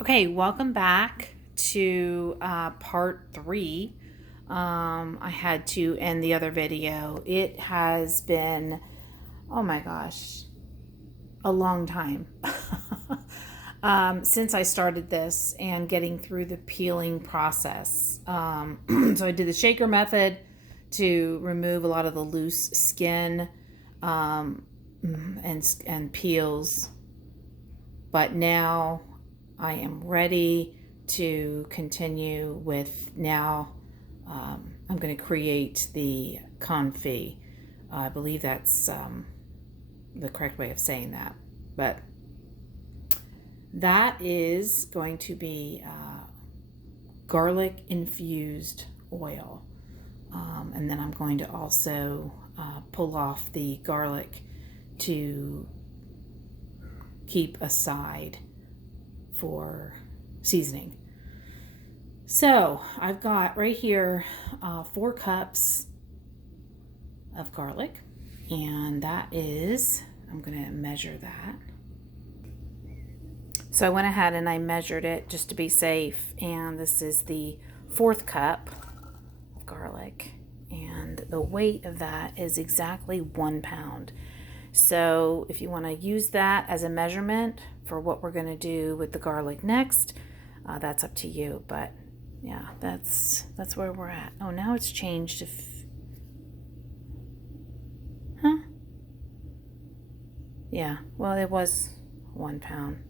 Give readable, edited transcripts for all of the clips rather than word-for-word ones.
Okay, welcome back to part 3. I had to end the other video. It has been, oh my gosh, a long time since I started this and getting through the peeling process. So I did the shaker method to remove a lot of the loose skin and peels, but now I am ready to continue with I'm going to create the confit. I believe that's the correct way of saying that. But that is going to be garlic infused oil. And then I'm going to also pull off the garlic to keep aside for seasoning. So I've got right here 4 cups of garlic, and that is, I'm going to measure that. So I went ahead and I measured it just to be safe, and this is the 4th cup of garlic, and the weight of that is exactly 1 pound. So if you want to use that as a measurement for what we're going to do with the garlic next, that's up to you. But yeah, that's where we're at. Oh, now it's changed. Yeah, well, it was 1 pound.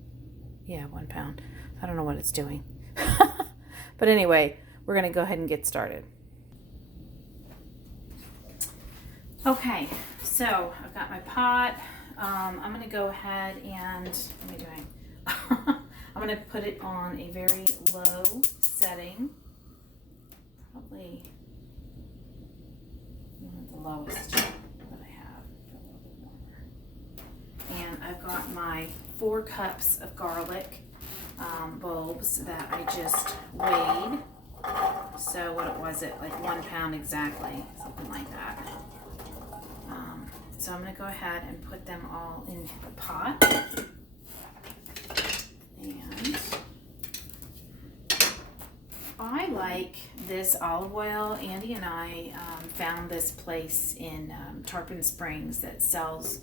Yeah, 1 pound. I don't know what it's doing. But anyway, we're going to go ahead and get started. Okay, so I've got my pot. I'm going to go ahead and, what am I doing? I'm going to put it on a very low setting. Probably the lowest that I have. A little bit warmer. And I've got my 4 cups of garlic bulbs that I just weighed. So what was it? Like 1 pound exactly, something like that. So I'm going to go ahead and put them all in the pot. And I like this olive oil. Andy and I found this place in Tarpon Springs that sells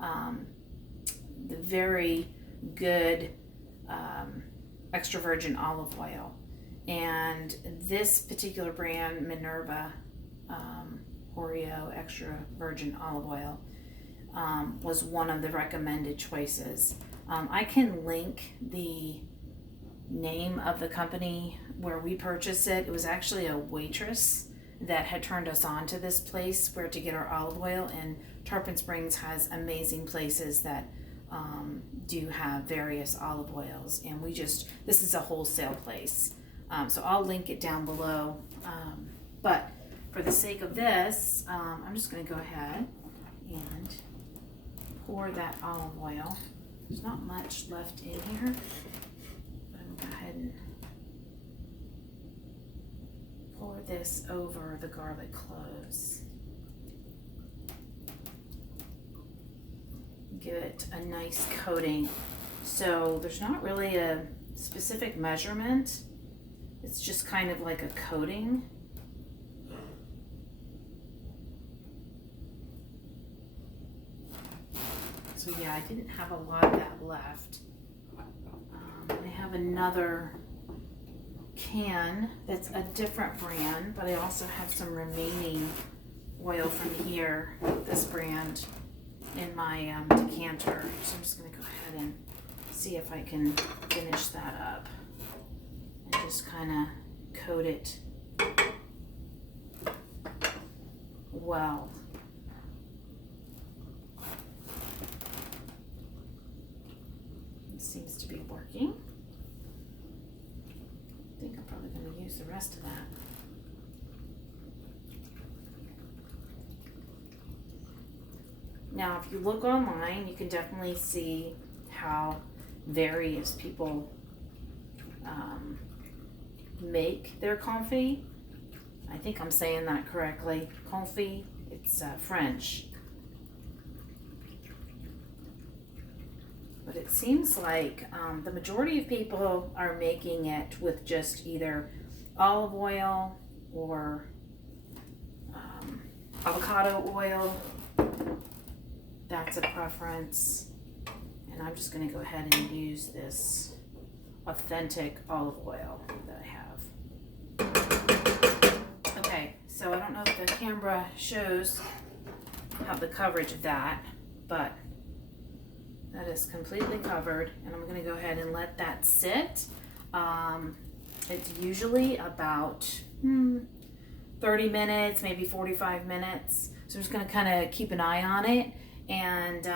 the very good extra virgin olive oil. And this particular brand, Minerva Oreo extra virgin olive oil, was one of the recommended choices. I can link the name of the company where we purchased it. It was actually a waitress that had turned us on to this place where to get our olive oil, and Tarpon Springs has amazing places that do have various olive oils, and this is a wholesale place. So I'll link it down below. But for the sake of this, I'm just going to go ahead and pour that olive oil. There's not much left in here, but I'm going to go ahead and pour this over the garlic cloves. Give it a nice coating. So there's not really a specific measurement. It's just kind of like a coating. So yeah, I didn't have a lot of that left. I have another can that's a different brand, but I also have some remaining oil from here, this brand, in my decanter. So I'm just going to go ahead and see if I can finish that up and just kind of coat it well. It seems to be working. I think I'm probably going to use the rest of that. Now, if you look online, you can definitely see how various people make their confit. I think I'm saying that correctly. Confit, it's French. But it seems like the majority of people are making it with just either olive oil or avocado oil. That's a preference. And I'm just going to go ahead and use this authentic olive oil that I have. Okay, so I don't know if the camera shows how the coverage of that, but that is completely covered, and I'm going to go ahead and let that sit. It's usually about 30 minutes, maybe 45 minutes. So I'm just going to kind of keep an eye on it. And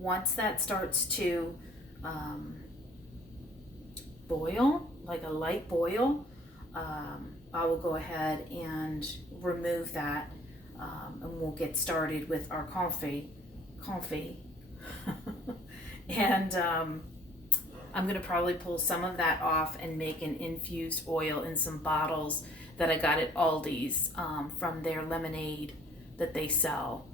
once that starts to boil, like a light boil, I will go ahead and remove that, and we'll get started with our confit. And I'm going to probably pull some of that off and make an infused oil in some bottles that I got at Aldi's from their lemonade that they sell,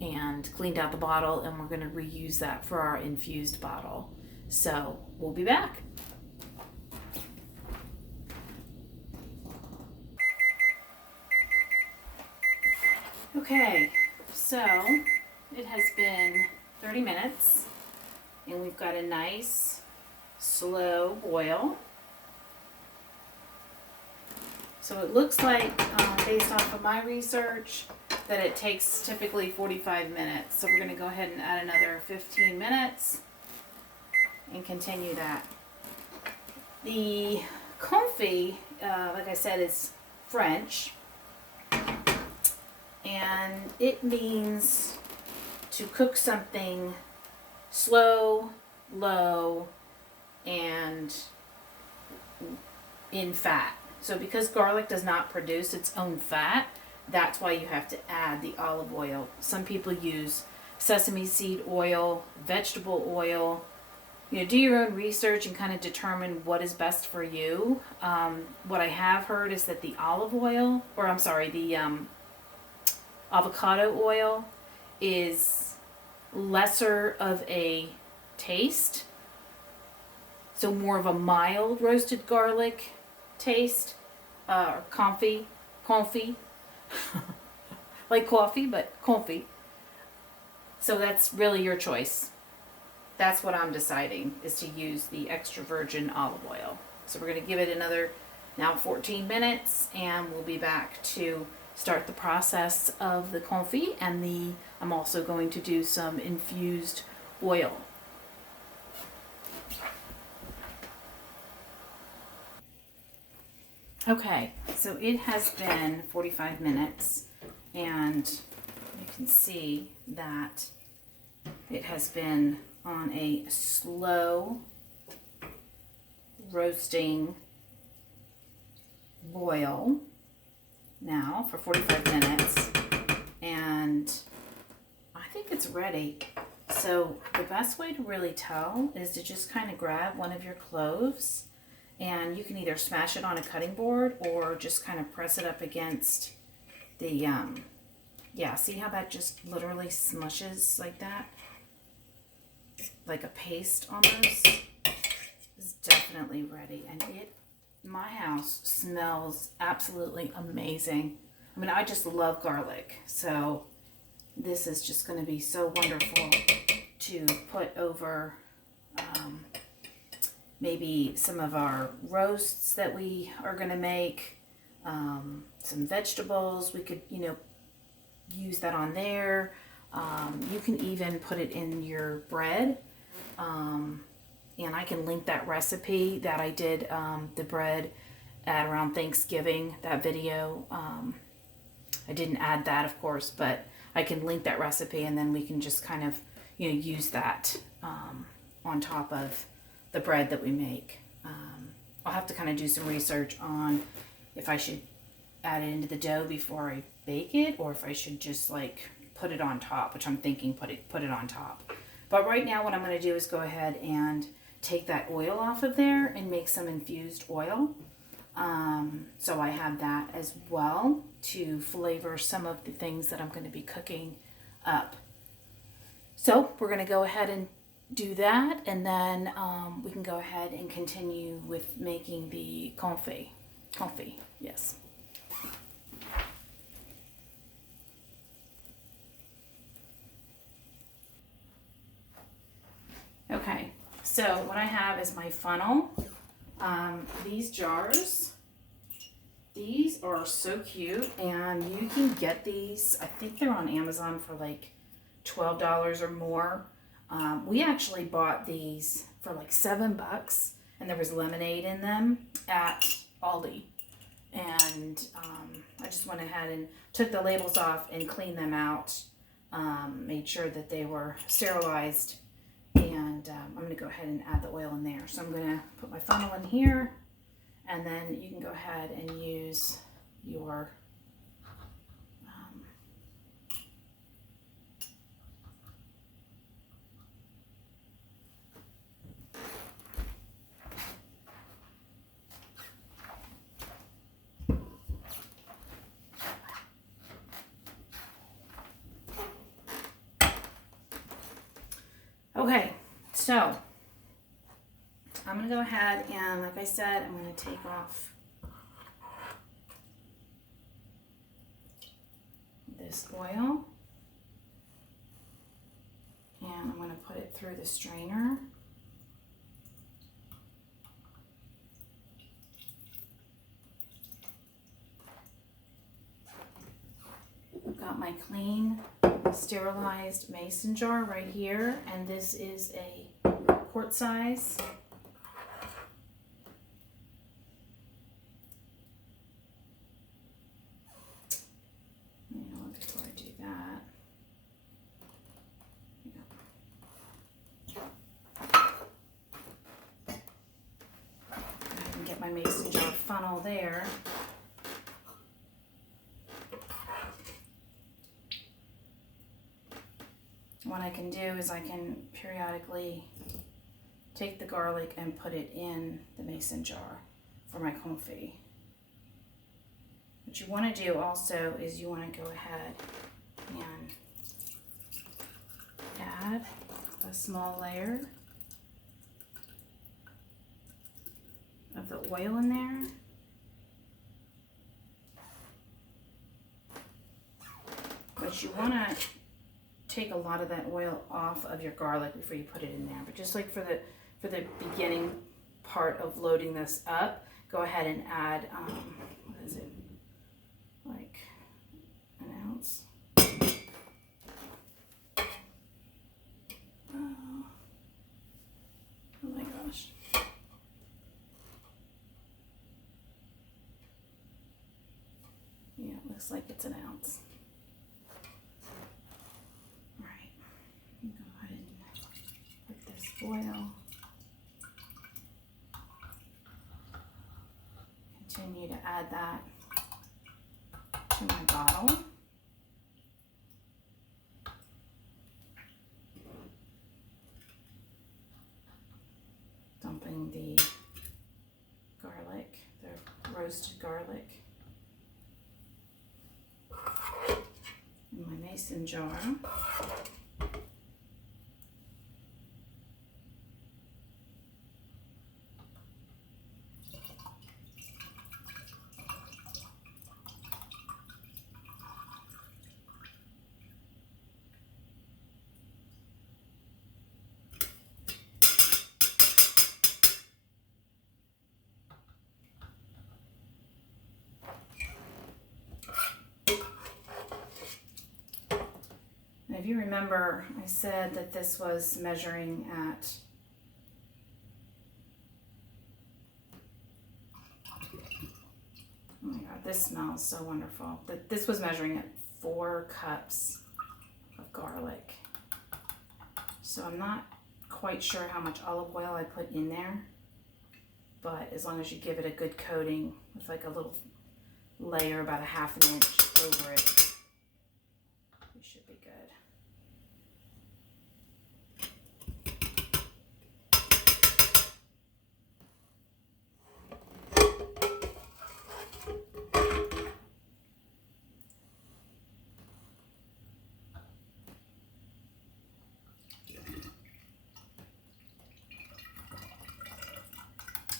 and cleaned out the bottle, and we're going to reuse that for our infused bottle. So we'll be back. Okay, so it has been 30 minutes and we've got a nice slow boil. So it looks like, based off of my research, that it takes typically 45 minutes. So we're going to go ahead and add another 15 minutes and continue that. The confit, like I said, is French, and it means to cook something slow, low, and in fat. So because garlic does not produce its own fat, that's why you have to add the olive oil. Some people use sesame seed oil, vegetable oil. You know, do your own research and kind of determine what is best for you. What I have heard is that the the avocado oil is lesser of a taste. So more of a mild roasted garlic taste, or confit, like coffee, but confit. So that's really your choice. That's what I'm deciding, is to use the extra virgin olive oil. So we're going to give it another now 14 minutes, and we'll be back to start the process of the confit, and I'm also going to do some infused oil. Okay, so it has been 45 minutes, and you can see that it has been on a slow roasting boil now for 45 minutes, and I think it's ready. So the best way to really tell is to just kind of grab one of your cloves, and you can either smash it on a cutting board or just kind of press it up against the, see how that just literally smushes like that? Like a paste almost. It's definitely ready, and my house smells absolutely amazing. I mean, I just love garlic, so this is just going to be so wonderful to put over maybe some of our roasts that we are going to make, some vegetables. We could, use that on there. You can even put it in your bread. And I can link that recipe that I did, the bread at around Thanksgiving, that video. I didn't add that, of course, but I can link that recipe, and then we can just kind of, use that on top of the bread that we make. I'll have to kind of do some research on if I should add it into the dough before I bake it, or if I should just like put it on top, which I'm thinking put it on top. But right now what I'm going to do is go ahead and take that oil off of there and make some infused oil. So I have that as well to flavor some of the things that I'm going to be cooking up. So we're going to go ahead and do that, and then we can go ahead and continue with making the confit. Confit, yes. Okay, so what I have is my funnel. These jars, these are so cute, and you can get these, I think they're on Amazon for like $12 or more. We actually bought these for like $7, and there was lemonade in them at Aldi. And I just went ahead and took the labels off and cleaned them out, made sure that they were sterilized, and I'm going to go ahead and add the oil in there. So I'm going to put my funnel in here, and then you can go ahead and use your okay, so I'm going to go ahead and, like I said, I'm going to take off this oil, and I'm going to put it through the strainer. I've got my clean, sterilized mason jar right here, and this is a quart size. Before I do that, I can get my mason jar funnel there. What I can do is I can periodically take the garlic and put it in the mason jar for my confit. What you want to do also is you want to go ahead and add a small layer of the oil in there. But you want to take a lot of that oil off of your garlic before you put it in there. But just like for the beginning part of loading this up, go ahead and add what is it, like an ounce. Oh my gosh. Yeah, it looks like it's an ounce. Oil. Continue to add that to my bottle. Dumping the garlic, the roasted garlic, in my mason jar. If you remember, I said that this was measuring at oh my god, this smells so wonderful. That this was measuring at 4 cups of garlic. So I'm not quite sure how much olive oil I put in there, but as long as you give it a good coating with like a little layer about 1/2 inch over it, we should be good.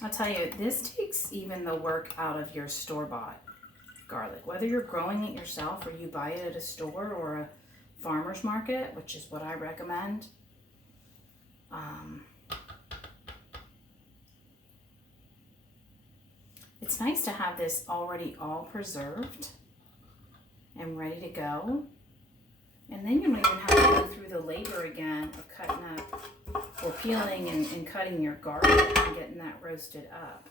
I'll tell you, this takes even the work out of your store-bought garlic. Whether you're growing it yourself or you buy it at a store or a farmer's market, which is what I recommend. It's nice to have this already all preserved and ready to go. And then you don't even have to go through the labor again of cutting up or peeling and cutting your garlic and getting that roasted up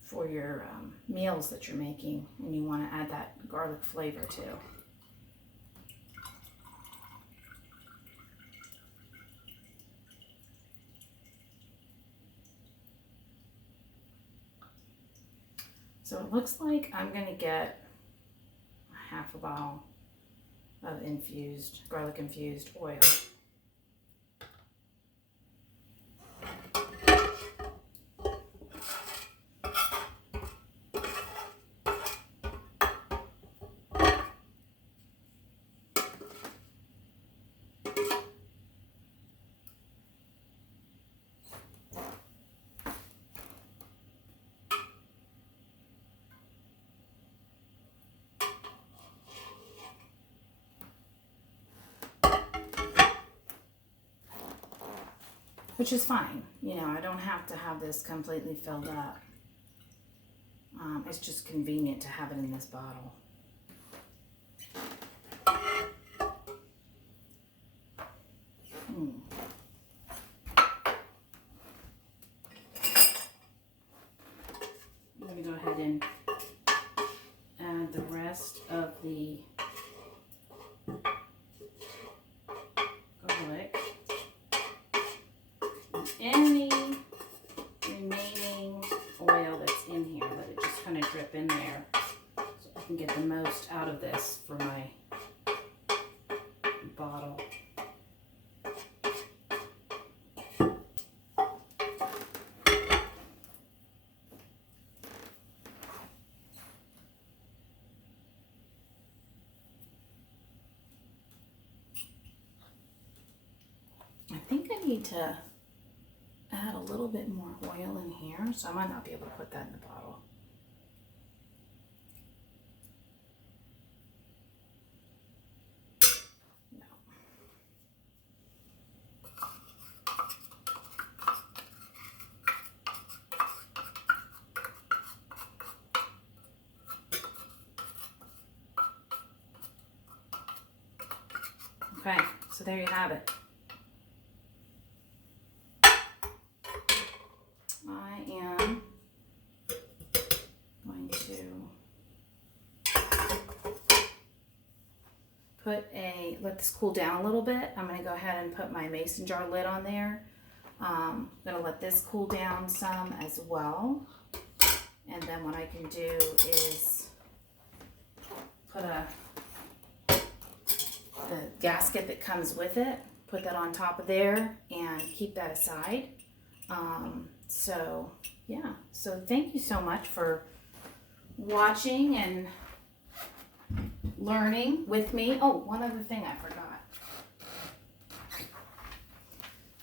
for your meals that you're making and you want to add that garlic flavor to. So it looks like I'm going to get a half a bottle of garlic infused oil. Which is fine, you know, I don't have to have this completely filled up. It's just convenient to have it in this bottle. I'm going to go ahead and add the rest of the garlic. Any remaining oil that's in here, let it just kind of drip in there so I can get the most out of this for my bottle. I think I need to add a little bit more oil in here, so I might not be able to put that in the bottle. No. Okay, so there you have it. I am going to let this cool down a little bit. I'm going to go ahead and put my mason jar lid on there. I'm going to let this cool down some as well. And then what I can do is put the gasket that comes with it, put that on top of there and keep that aside. So yeah, so thank you so much for watching and learning with me. Oh, one other thing I forgot.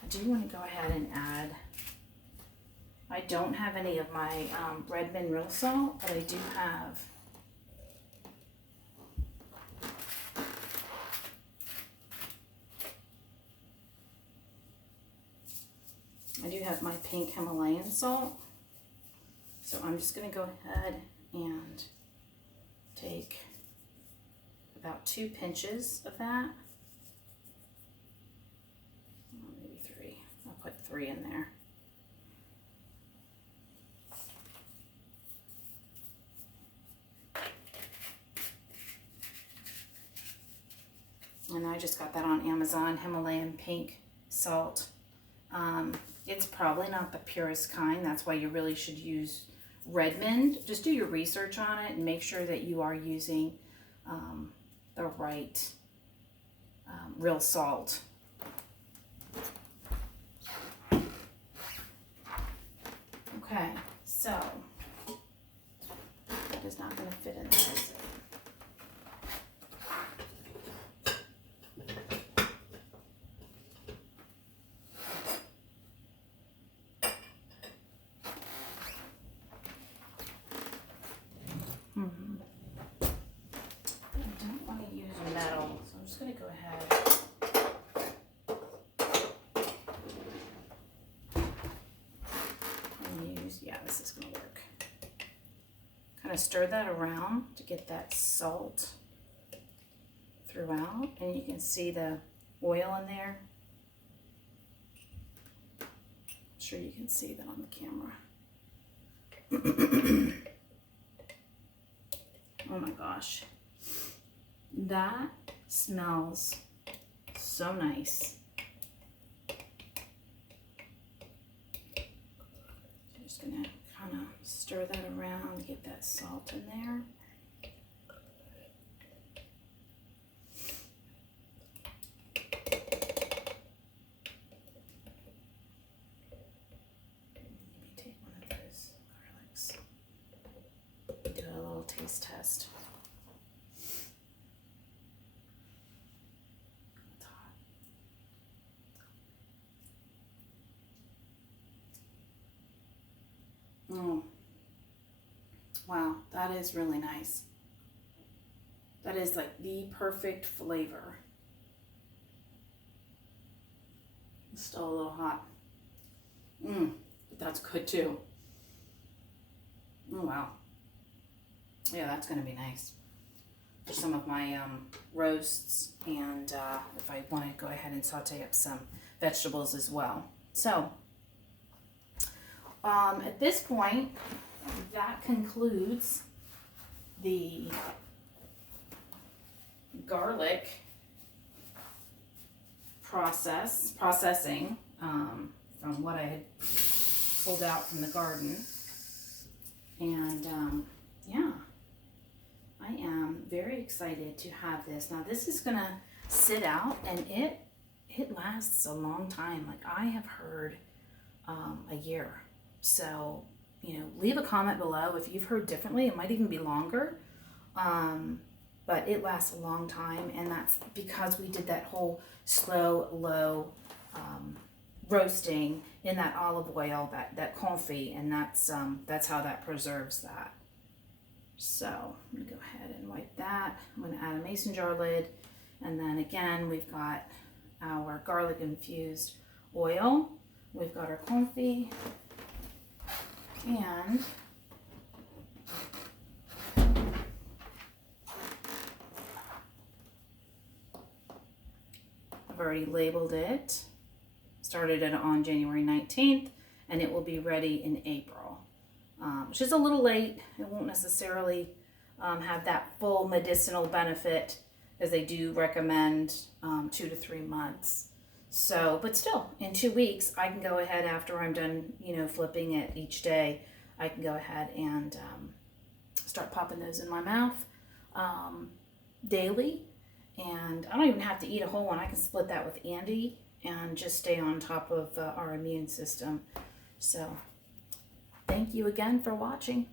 I do want to go ahead and add, I don't have any of my Redmond real salt, but I do have my pink Himalayan salt. So I'm just going to go ahead and take about 2 pinches of that. Oh, maybe 3. I'll put 3 in there. And I just got that on Amazon, Himalayan pink salt. It's probably not the purest kind. That's why you really should use Redmond. Just do your research on it and make sure that you are using the right real salt. Okay, so that is not going to fit in there, is it? going to go ahead and use, yeah, this is going to work. Kind of stir that around to get that salt throughout, and you can see the oil in there. I'm sure you can see that on the camera. Oh my gosh, that smells so nice. I'm just gonna kind of stir that around, get that salt in there. Maybe take one of those garlics. Do a little taste test. It's hot. Oh, wow, that is really nice. That is like the perfect flavor. It's still a little hot. But that's good too. Oh wow. Yeah, that's gonna be nice for some of my roasts, and if I want to go ahead and saute up some vegetables as well. So at this point, that concludes the garlic processing from what I had pulled out from the garden. And yeah, I am very excited to have this. Now this is gonna sit out, and it lasts a long time. Like I have heard a year. So, you know, leave a comment below if you've heard differently. It might even be longer, but it lasts a long time, and that's because we did that whole slow, low roasting in that olive oil, that confit, and that's how that preserves that. So I'm gonna go ahead and wipe that. I'm gonna add a mason jar lid, and then again we've got our garlic infused oil. We've got our confit, and I've already labeled it. Started it on January 19th, and it will be ready in April, which is a little late. It won't necessarily have that full medicinal benefit, as they do recommend 2 to 3 months. So, but still, in 2 weeks, I can go ahead after I'm done, you know, flipping it each day. I can go ahead and start popping those in my mouth daily. And I don't even have to eat a whole one. I can split that with Andy and just stay on top of our immune system. So, thank you again for watching.